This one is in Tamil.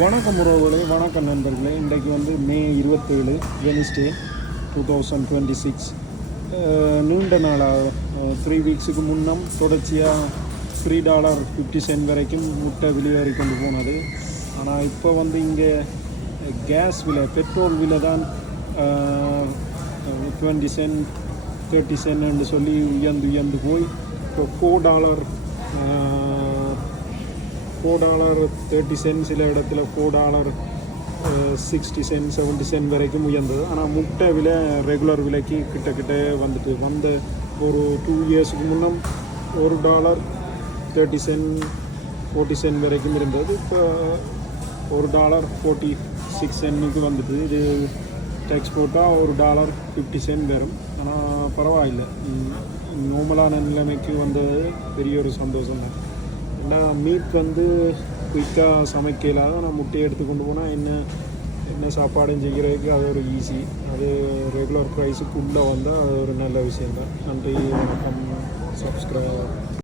வணக்கம் உறவுகளே, வணக்கம் நண்பர்களே. இன்றைக்கு வந்து மே 27 வெனிஸ்டே 2026. நீண்ட நாளாக 3 வீக்ஸுக்கு முன்னம் தொடர்ச்சியாக $3.50 வரைக்கும் முட்டை வெளியேறி கொண்டு போனது. ஆனால் இப்போ வந்து இங்கே கேஸ் விலை, பெட்ரோல் விலை தான் 20 சென்ட் 30 சென்ட்னு சொல்லி உயர்ந்து போய் இப்போ $4.30 சில இடத்துல $4.60 $70 வரைக்கும் உயர்ந்தது. ஆனால் முட்டை விலை ரெகுலர் விலைக்கு கிட்ட வந்து ஒரு 2 இயர்ஸுக்கு முன்னம் $1.30 40 வரைக்கும் இருந்தது. இப்போ $1.46 வந்துட்டு. இது டேக்ஸ் போட்டால் $1.50 வரும். ஆனால் பரவாயில்லை, நார்மலான நிலைமைக்கு வந்தது பெரிய ஒரு சந்தோஷம் தான். ஏன்னா மீட் வந்து குயிக்காக சமைக்கலாத, நான் முட்டையை எடுத்து கொண்டு போனால் என்ன சாப்பாடும் செய்கிறதுக்கு அது ஒரு ஈஸி. அது ரெகுலர் ப்ரைஸுக்குள்ளே வந்தால் அது ஒரு நல்ல விஷயந்தான். நன்றி, வணக்கம், சப்ஸ்கிரைப்.